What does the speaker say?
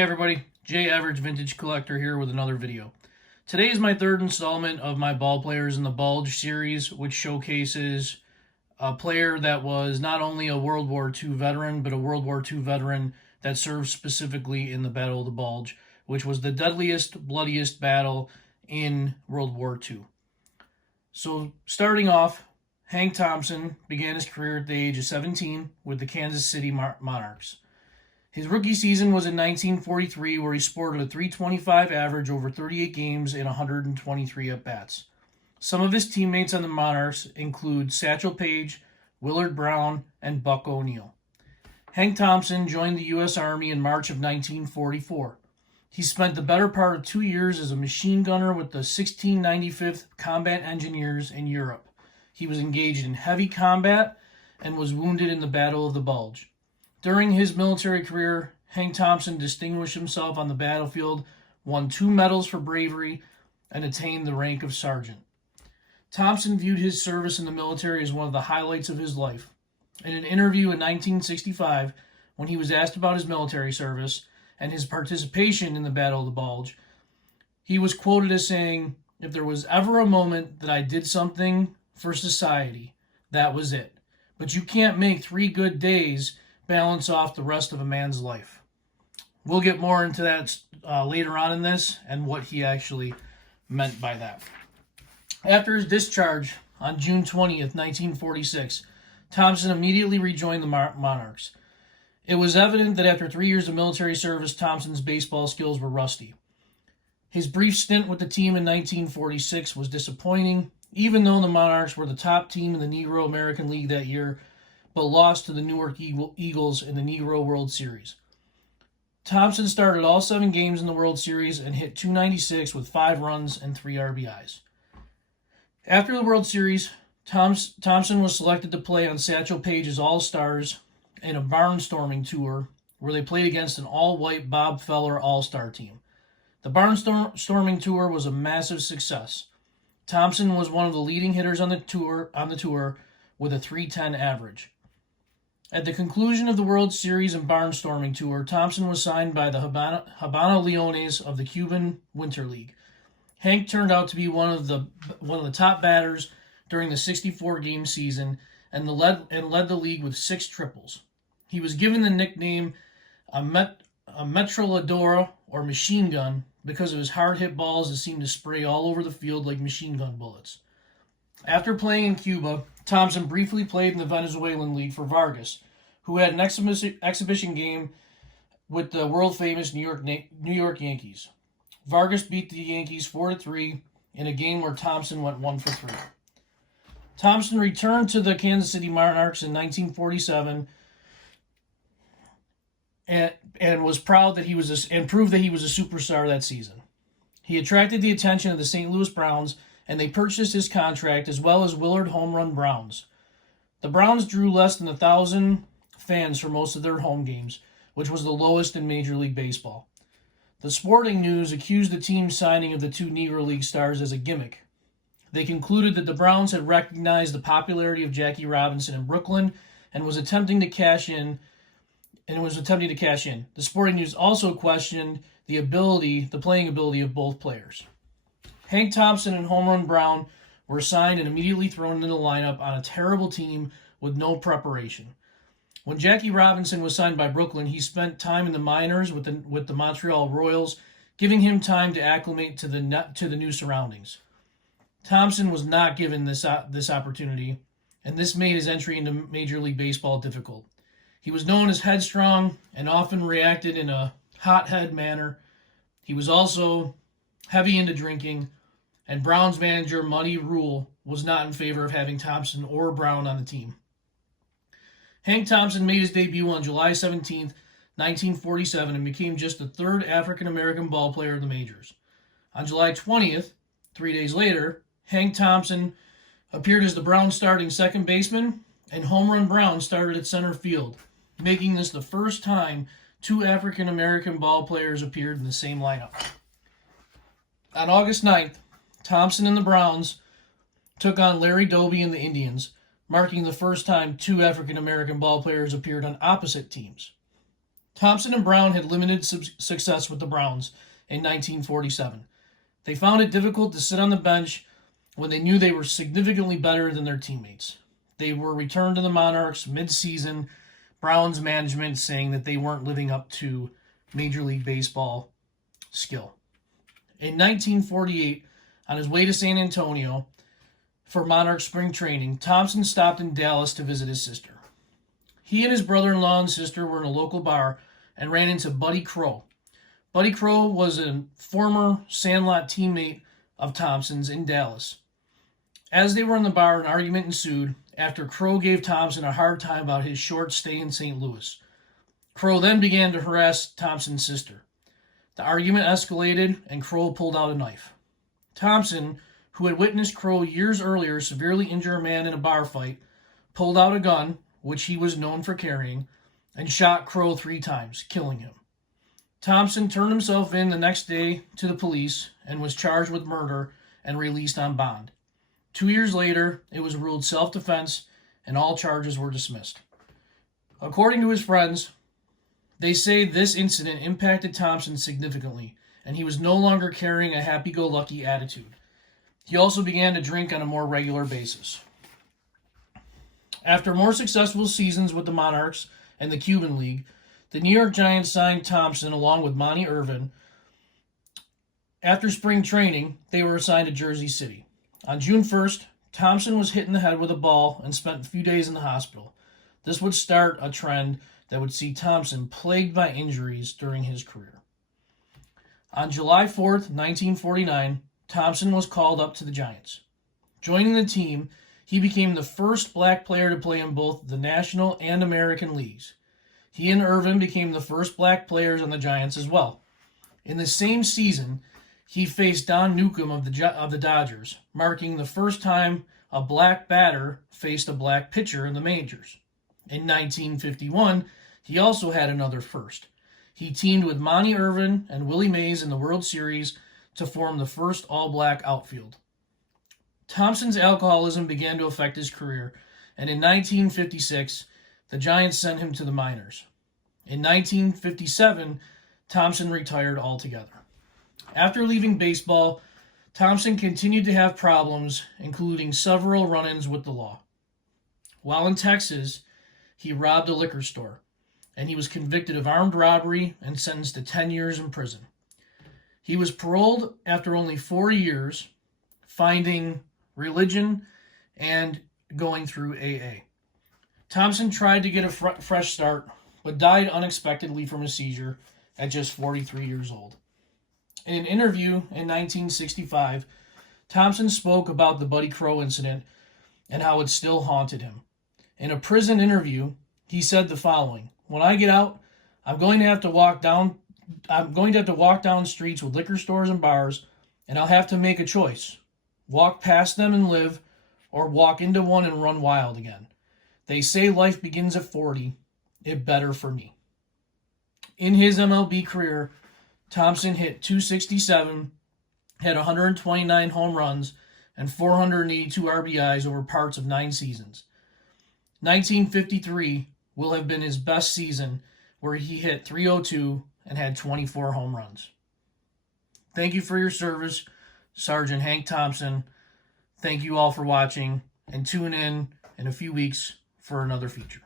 Hey everybody, Jay Average Vintage Collector here with another video. Today is my third installment of my Ballplayers in the Bulge series, which showcases a player that was not only a World War II veteran, but a World War II veteran that served specifically in the Battle of the Bulge, which was the deadliest, bloodiest battle in World War II. So starting off, Hank Thompson began his career at the age of 17 with the Kansas City Monarchs. His rookie season was in 1943, where he sported a .325 average over 38 games and 123 at-bats. Some of his teammates on the Monarchs include Satchel Paige, Willard Brown, and Buck O'Neil. Hank Thompson joined the U.S. Army in March of 1944. He spent the better part of 2 years as a machine gunner with the 1695th Combat Engineers in Europe. He was engaged in heavy combat and was wounded in the Battle of the Bulge. During his military career, Hank Thompson distinguished himself on the battlefield, won 2 medals for bravery, and attained the rank of sergeant. Thompson viewed his service in the military as one of the highlights of his life. In an interview in 1965, when he was asked about his military service and his participation in the Battle of the Bulge, he was quoted as saying, "If there was ever a moment that I did something for society, that was it. But you can't make 3 good days balance off the rest of a man's life." We'll get more into that later on in this and what he actually meant by that. After his discharge on June 20th, 1946, Thompson immediately rejoined the Monarchs. It was evident that after 3 years of military service, Thompson's baseball skills were rusty. His brief stint with the team in 1946 was disappointing, even though the Monarchs were the top team in the Negro American League that year, but lost to the Newark Eagles in the Negro World Series. Thompson started all 7 games in the World Series and hit .296 with 5 runs and 3 RBIs. After the World Series, Thompson was selected to play on Satchel Paige's All-Stars in a barnstorming tour where they played against an all-white Bob Feller All-Star team. The barnstorming tour was a massive success. Thompson was one of the leading hitters on the tour with a .310 average. At the conclusion of the World Series and barnstorming tour, Thompson was signed by the Habana Leones of the Cuban Winter League. Hank turned out to be one of the top batters during the 64-game season and led the league with 6 triples. He was given the nickname a metralladora, or machine gun, because of his hard-hit balls that seemed to spray all over the field like machine gun bullets. After playing in Cuba, Thompson briefly played in the Venezuelan League for Vargas, who had an exhibition game with the world-famous New York Yankees. Vargas beat the Yankees 4-3 in a game where Thompson went 1 for 3. Thompson returned to the Kansas City Monarchs in 1947 and was proud that and proved that he was a superstar that season. He attracted the attention of the St. Louis Browns, and they purchased his contract as well as Willard Home Run Browns. The Browns drew less than 1,000 fans for most of their home games, which was the lowest in Major League Baseball. The Sporting News accused the team's signing of the 2 Negro League stars as a gimmick. They concluded that the Browns had recognized the popularity of Jackie Robinson in Brooklyn and was attempting to cash in. The Sporting News also questioned the playing ability of both players. Hank Thompson and Home Run Brown were signed and immediately thrown into the lineup on a terrible team with no preparation. When Jackie Robinson was signed by Brooklyn, he spent time in the minors with the Montreal Royals, giving him time to acclimate to the new surroundings. Thompson was not given this opportunity, and this made his entry into Major League Baseball difficult. He was known as headstrong and often reacted in a hothead manner. He was also heavy into drinking, and Brown's manager, Muddy Rule, was not in favor of having Thompson or Brown on the team. Hank Thompson made his debut on July 17, 1947, and became just the 3rd African-American ball player in the majors. On July 20th, 3 days later, Hank Thompson appeared as the Browns' starting second baseman, and Home Run Brown started at center field, making this the first time 2 African-American ball players appeared in the same lineup. On August 9th, Thompson and the Browns took on Larry Doby and the Indians, marking the first time 2 African-American ball players appeared on opposite teams. Thompson and Brown had limited success with the Browns in 1947. They found it difficult to sit on the bench when they knew they were significantly better than their teammates. They were returned to the Monarchs mid-season, Browns management saying that they weren't living up to Major League Baseball skill. In 1948, on his way to San Antonio for Monarch spring training, Thompson stopped in Dallas to visit his sister. He and his brother-in-law and sister were in a local bar and ran into Buddy Crowe. Buddy Crowe was a former Sandlot teammate of Thompson's in Dallas. As they were in the bar, an argument ensued after Crowe gave Thompson a hard time about his short stay in St. Louis. Crowe then began to harass Thompson's sister. The argument escalated, and Crowe pulled out a knife. Thompson, who had witnessed Crowe years earlier severely injure a man in a bar fight, pulled out a gun, which he was known for carrying, and shot Crowe 3 times, killing him. Thompson turned himself in the next day to the police and was charged with murder and released on bond. 2 years later, it was ruled self-defense, and all charges were dismissed. According to his friends, they say this incident impacted Thompson significantly, and he was no longer carrying a happy-go-lucky attitude. He also began to drink on a more regular basis. After more successful seasons with the Monarchs and the Cuban League, the New York Giants signed Thompson along with Monty Irvin. After spring training, they were assigned to Jersey City. On June 1st, Thompson was hit in the head with a ball and spent a few days in the hospital. This would start a trend that would see Thompson plagued by injuries during his career. On July 4th, 1949, Thompson was called up to the Giants. Joining the team, he became the first black player to play in both the National and American leagues. He and Irvin became the first black players on the Giants as well. In the same season, he faced Don Newcombe of the Dodgers, marking the first time a black batter faced a black pitcher in the majors. In 1951, he also had another first. He teamed with Monty Irvin and Willie Mays in the World Series to form the first all-black outfield. Thompson's alcoholism began to affect his career, and in 1956, the Giants sent him to the minors. In 1957, Thompson retired altogether. After leaving baseball, Thompson continued to have problems, including several run-ins with the law. While in Texas, he robbed a liquor store, and he was convicted of armed robbery and sentenced to 10 years in prison. He was paroled after only 4 years, finding religion and going through AA. Thompson tried to get a fresh start, but died unexpectedly from a seizure at just 43 years old. In an interview in 1965, Thompson spoke about the Buddy Crowe incident and how it still haunted him. In a prison interview, he said the following: "When I get out, I'm going to have to walk down streets with liquor stores and bars, and I'll have to make a choice. Walk past them and live, or walk into one and run wild again. They say life begins at 40. It better for me." In his MLB career, Thompson hit .267, had 129 home runs, and 482 RBIs over parts of 9 seasons. 1953 will have been his best season, where he hit .302 and had 24 home runs. Thank you for your service, Sergeant Hank Thompson. Thank you all for watching, and tune in a few weeks for another feature.